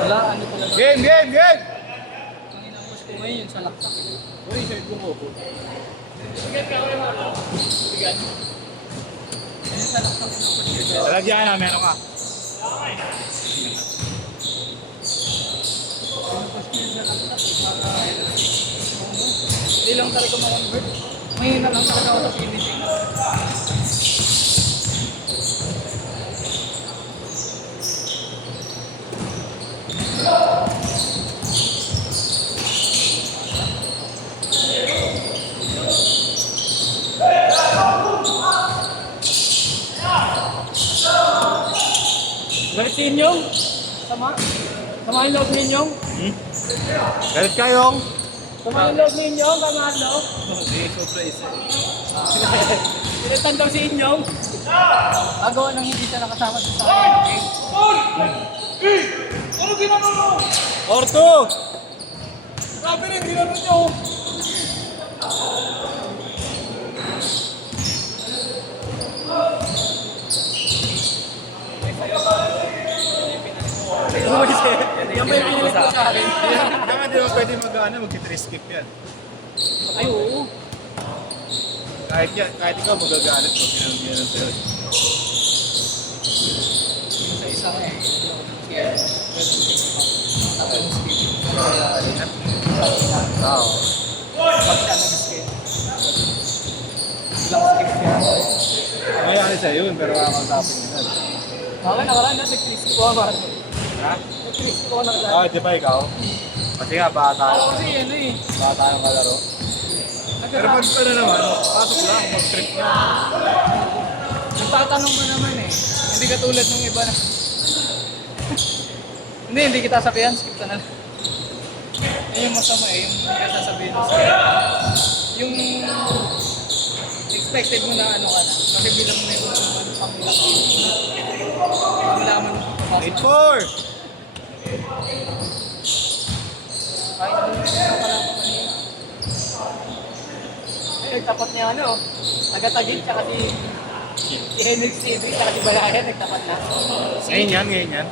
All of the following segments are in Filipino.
Wala, ano talaga. Game, game, game! Ang inambos ko ngayon sa laksak. Uy, sa'yo kumupo. Bigat ka, wala ako. Bigat. Ayun sa laksak ko. Talagyan na, meron ka. Hindi lang talaga ma-convert. Mahina lang talaga ako sa finishing. Galit si Inyong? Sama? Sama yung loob ni Inyong? Galit kayong? Sama yung loob ni Inyong? Tama ang loob? Hindi, surprise. Pilitan daw si Inyong. Agawa nang hindi siya nakasama sa akin. Ano ginano mo? Orto! Grabe rin, ginano nyo. Yan ba yung pinilit ko sa akin? Tama, di mo pwede mag-skip yan. Ay, oo. Kahit ikaw magagalit mo, pinag-yan sa'yo. Sa isa ka eh. Oo. Pag siya nag-skip. Ilang skip siya. Mayroon sa'yo yun, pero kakasapin mo yan. Bakit nakaraan na nag-skip ko ako. Ha? Nag-skip ko nakaraan. Oo, di ba ikaw? Kasi nga, bata Ako yung kasi ano eh. bata yung kalaro. Pero pag ano naman, pasok lang, mag-trip nyo. Nagtatanong mo naman eh. Hindi ka tulad nung iba na. Hindi kita sabihan, skip ka na lang. Yun yung masama eh, yung hindi ka sasabihin mo skip. Yung expected mo na ano ka na. Kasi bilang mo na yung ano pang laki. Malaman mo papasok. 8-4! Kahit hindi mo na pala ako kanina. Eh, tapat niya ano, taga-tagil, tsaka si Henrik TV, tsaka si Balayan, nagtapat na. Ngayon yan.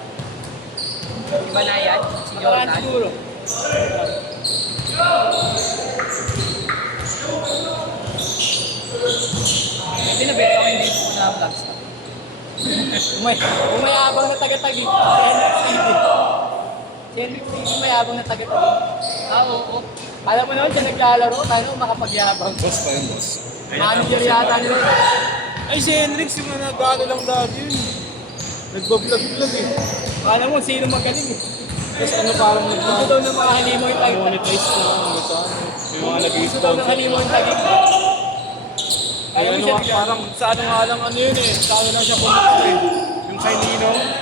Si Balayan, si Jordan. Siguro. Pinabit ako hindi mo na vlog stop. Umayabang na taga-tagil, si Henrik TV. Si Henrik TV umayabang na taga-tagil. Ah, oo. Alam mo naman siya naglalaro, tayo makapagyabang. Boss pa yun, boss. Manager yata nila. Ay, si Hendrix yung nag-ano lang dati yun. Nagbablog-vlog eh. Alam mo sino magaling eh. Tapos ano parang Gusto daw ng mga halimaw yung tagil. monetize na ano sa ano. Yung mga Gusto daw ng nag-sponsor. halimaw yung tagil. Ay, Alam mo ano siya nga, parang sa ano nga lang ano yun eh. Sa ano lang siya pumunta eh. Yung kay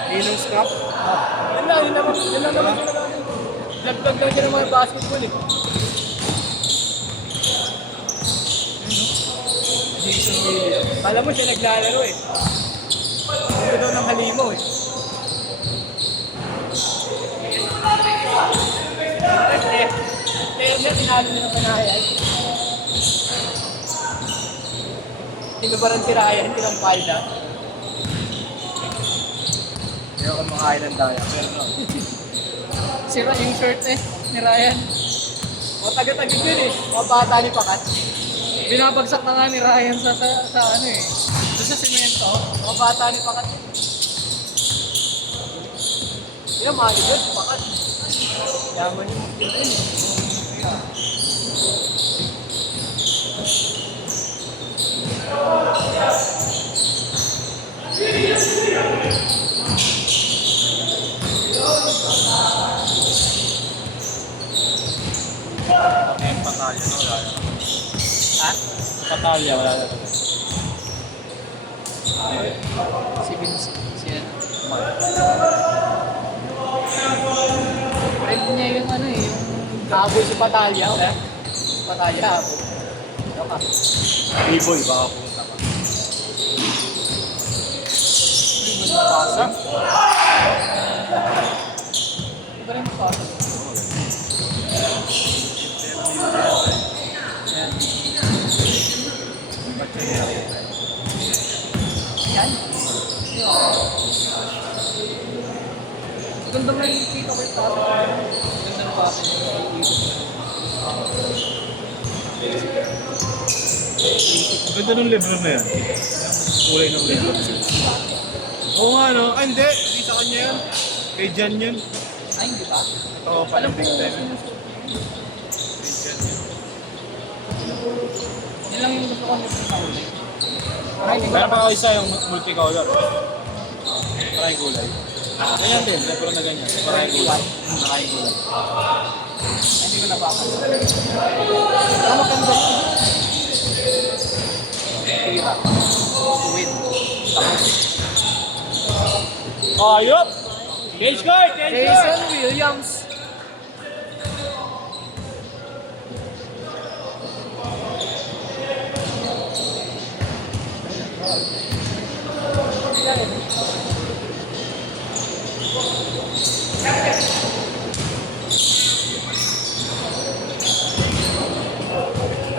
Ninong Scrap. Yun lang, yun naman ginagamit. Vlog-vlog lang siya ng mga basketball eh. Jason Williams. Alam mo siya naglalaro eh. Gusto daw ng halimaw eh. Player niya, tinalo niya ng panayan. Tinubaran si Ryan, tinampal na. Hindi ako makain ng daya. Pero no. Sira yung shirt eh, ni Ryan. O taga-tagig yun eh, mga bata ni Pakat. Binabagsak na nga ni Ryan sa ano eh. Doon sa simento, mga bata ni Pakat. Yan, mahal yun, Pakat. Yaman yung yun eh. Yung patalya na wala na. Ha? Patalya wala na. Si Vince, si ano. Friend niya yung ano eh, yung habol si Patalya. Patalya habol. Ano ka? B-boy, baka pumunta ka. Pasa? Hindi ba rin mapasa? Yan. Ganda mo yung kita ko yung tato. Ganda ng bata niya. Ganda ng libro na yan. Kulay ng libro. Oo nga, no? Ay, hindi. Hindi sa kanya yan. Kay Jan yun. Ay, hindi ba? Oo, pala big time. Kay Jan yun. Yan lang yung gusto ko nito sa kulay. Ay, hindi Meron ba? pa isa yung multicolor. Maraming kulay. Ganyan din, libro na ganyan. Maraming kulay. Maraming kulay. Hindi ko nabakal. Ano maganda yun? Kira. Win. Tapos. Ayop! Change card! Change card! Jason Williams.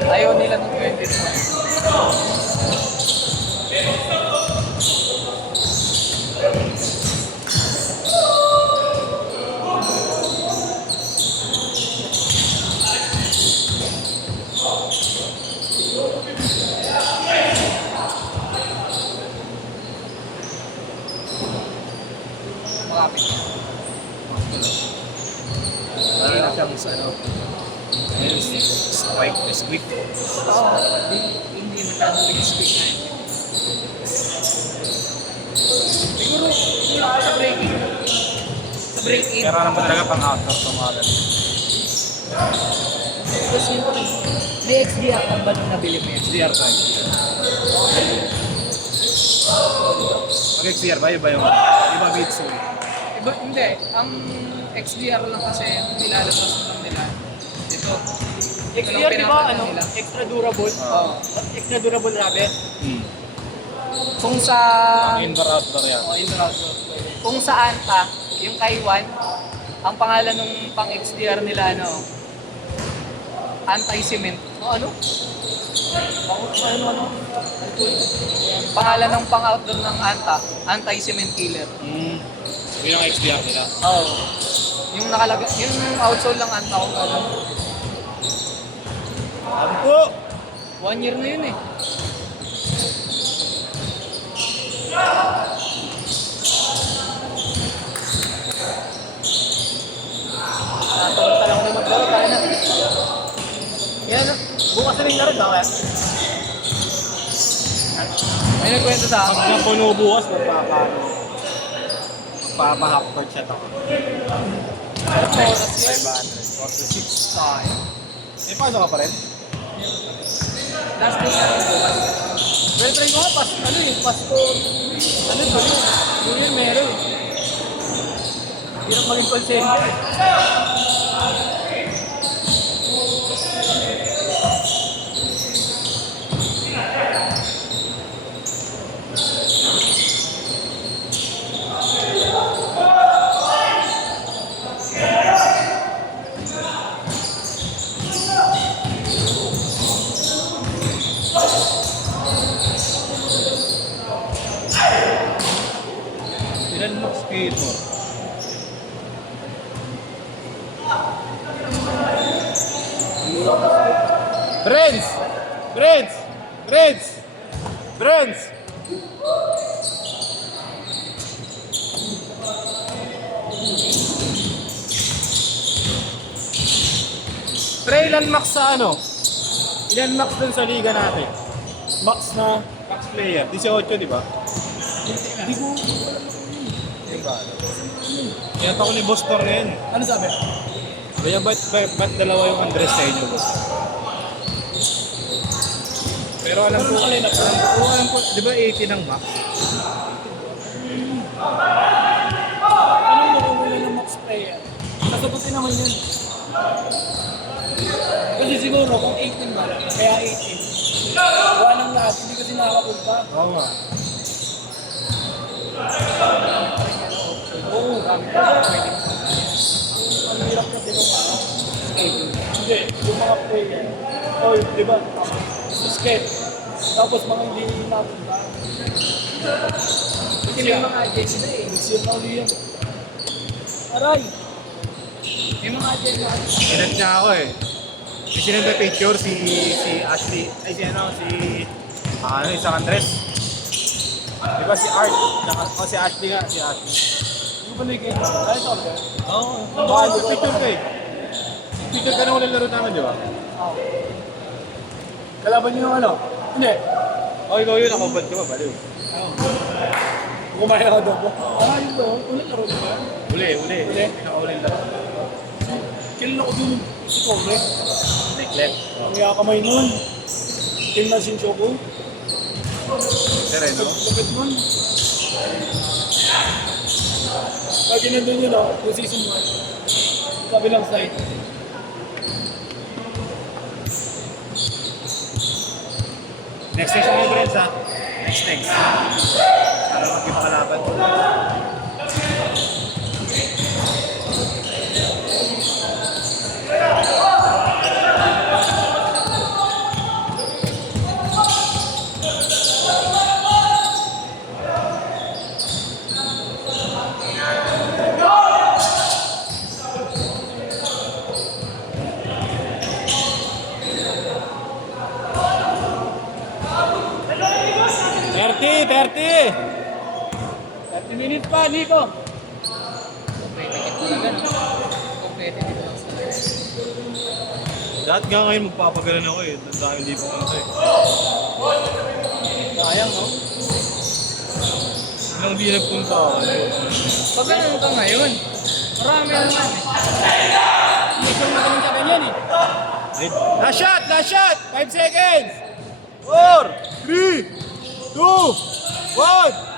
Ayaw nila ng 20. Malapit. Ano na siyang ano? Spike, squeak. Oo, hindi masyadong nag-speak na yun. Siguro, sa breaking. Sa break-in. Pero naman talaga pang-outdoor itong mga ganun. Tapos yun, may XDR ka ba nung nabili mo yun? XDR type. Mag-XDR ba? Iba yung iba beats yun. Iba, hindi. Ang XDR lang kasi nilalabas lang nila. Ito. XDR, di ba, ano, nila. extra durable? Oo. Extra durable rubber. Kung sa... Ang indoor-outdoor yan. Oh, indoor outdoor. Kung saan pa, yung Kaiwan, ang pangalan ng pang XDR nila, ano, anti-cement. O ano? Ano? Pangalan ng pang-outdoor ng anti-cement killer. Yun ang XDR nila. Oo. Yung nakalaga, yung outsole lang anta ko, ano. Ampo! 1 year na yun eh. Natawag lang na maglaro tayo na. Yan, Bukas na rin laro daw kaya. may nagkwento sa Pag akin. napuno bukas, magpapa-half-court siya ito. Oras yan. 500. 46. Tayo. Eh, paano ka pa rin? Last day na rin bukas. Well, try ko nga, ano eh, Pasko, ano ba yun? New Year meron. Hirap maging call center. Ilan mo skater? Friends! Friends! Friends! Friends! Pre, ilan max sa ano? Ilan max dun sa liga natin? Max na max player. 18, di ba? Hindi ko. Hindi ba? Kaya ako ni Boss Tor ngayon. Ano sabi? Kaya ba't dalawa yung Andres sa inyo, boss? Pero alam ko, di ba 80 ng max? Anong nakukuha ng max player? Sasagutin naman yun. Kasi siguro kung 18 ba, kaya 18. Gawa ng lahat, hindi kasi nakakapunta. Oo nga. Oo, kami pa pwede. Ang hirap kasi nung ano, schedule. Hindi, yung mga player. O, di ba? Sa skate. Tapos mga hindi napunta. Kasi may mga agent sila eh. Siya na uli yan. Aray! May mga agent na. Sinend niya ako eh. May sinend na picture si Ashley. Ay si ano, ano, isang Andres. Di ba si Art? Si Ashley nga, si Ashley. Hindi ba nakikita? Ay, sorry. Oo. Baka picture ka eh. Picture ka na ulit laro namin, di ba? Kalaban niyo yung ano? Hindi. Oh, ikaw yun, nakabad ka ba? Baliw. Kumain ako doon. Ah, yun doon. Ulit laro diba? Uli. Pinaka-ulit laro. Kailan ako doon si Kore? Necklet. Kaya kamay nun. Team na Shinchoku. Sereno. Lapit nun. Lagi nandun yun o, yung season 1. Kabilang side. Next sa mga friends ha. Next. Para magkipakalaban. Thirty! 30 minutes pa, Nico. Competitive talaga no. Competitive lang sila. Lahat nga ngayon magpapagalan ako eh. Dahil hindi pa ako eh. Sayang, no? Nang di nagpunta ako. Pag ganun ka ngayon, marami naman eh. Hindi ko magaling sa ganyan eh. Last shot! 5 seconds! 4, 3, 2, 1!